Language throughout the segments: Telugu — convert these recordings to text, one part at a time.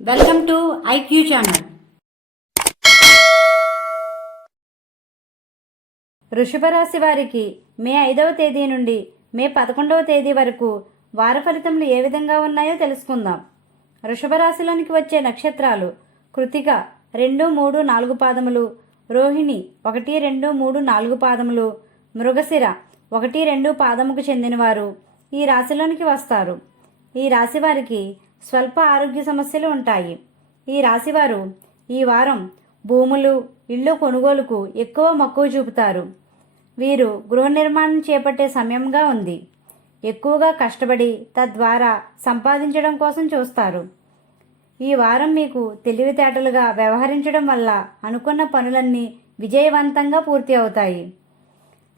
Welcome to IQ channel. వృషభ రాశి వారికి మే ఐదవ తేదీ నుండి మే పదకొండవ తేదీ వరకు వార ఫలితములు ఏ విధంగా ఉన్నాయో తెలుసుకుందాం. వృషభ రాశిలోనికి వచ్చే నక్షత్రాలు కృతిక రెండు మూడు నాలుగు పాదములు రోహిణి ఒకటి రెండు మూడు నాలుగు పాదములు మృగశిర ఒకటి రెండు పాదముకు చెందినవారు ఈ రాశిలోనికి వస్తారు. ఈ రాశి వారికి స్వల్ప ఆరోగ్య సమస్యలు ఉంటాయి. ఈ రాశివారు ఈ వారం భూములు ఇళ్ళు కొనుగోలుకు ఎక్కువ మక్కువ చూపుతారు. వీరు గృహ నిర్మాణం చేపట్టే సమయంగా ఉంది. ఎక్కువగా కష్టపడి తద్వారా సంపాదించడం కోసం చూస్తారు. ఈ వారం మీకు తెలివితేటలుగా వ్యవహరించడం వల్ల అనుకున్న పనులన్నీ విజయవంతంగా పూర్తి అవుతాయి.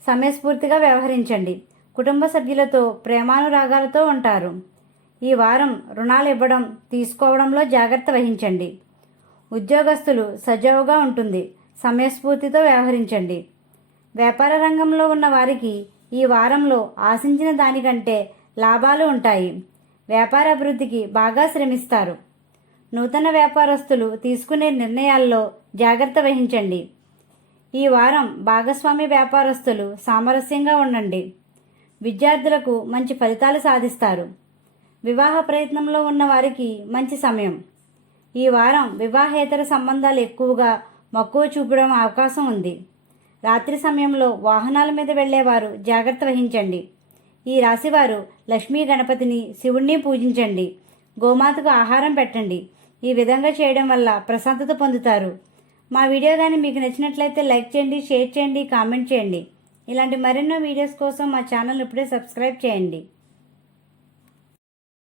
సమయస్ఫూర్తిగా వ్యవహరించండి. కుటుంబ సభ్యులతో ప్రేమానురాగాలతో ఉంటారు. ఈ వారం రుణాలు ఇవ్వడం తీసుకోవడంలో జాగ్రత్త వహించండి. ఉద్యోగస్తులు సజావుగా ఉంటుంది. సమయస్ఫూర్తితో వ్యవహరించండి. వ్యాపార రంగంలో ఉన్న వారికి ఈ వారంలో ఆశించిన దానికంటే లాభాలు ఉంటాయి. వ్యాపార అభివృద్ధికి బాగా శ్రమిస్తారు. నూతన వ్యాపారస్తులు తీసుకునే నిర్ణయాల్లో జాగ్రత్త వహించండి. ఈ వారం భాగస్వామి వ్యాపారస్తులు సామరస్యంగా ఉండండి. విద్యార్థులకు మంచి ఫలితాలు సాధిస్తారు. వివాహ ప్రయత్నంలో ఉన్న వారికి మంచి సమయం. ఈ వారం వివాహేతర సంబంధాలు ఎక్కువగా మక్కువ చూపడం అవకాశం ఉంది. రాత్రి సమయంలో వాహనాల మీద వెళ్ళేవారు జాగ్రత్త వహించండి. ఈ రాశివారు లక్ష్మీ గణపతిని శివుణ్ణి పూజించండి. గోమాతకు ఆహారం పెట్టండి. ఈ విధంగా చేయడం వల్ల ప్రశాంతత పొందుతారు. మా వీడియో కానీ మీకు నచ్చినట్లయితే లైక్ చేయండి షేర్ చేయండి కామెంట్ చేయండి. ఇలాంటి మరెన్నో వీడియోస్ కోసం మా ఛానల్ ఇప్పుడే సబ్స్క్రైబ్ చేయండి.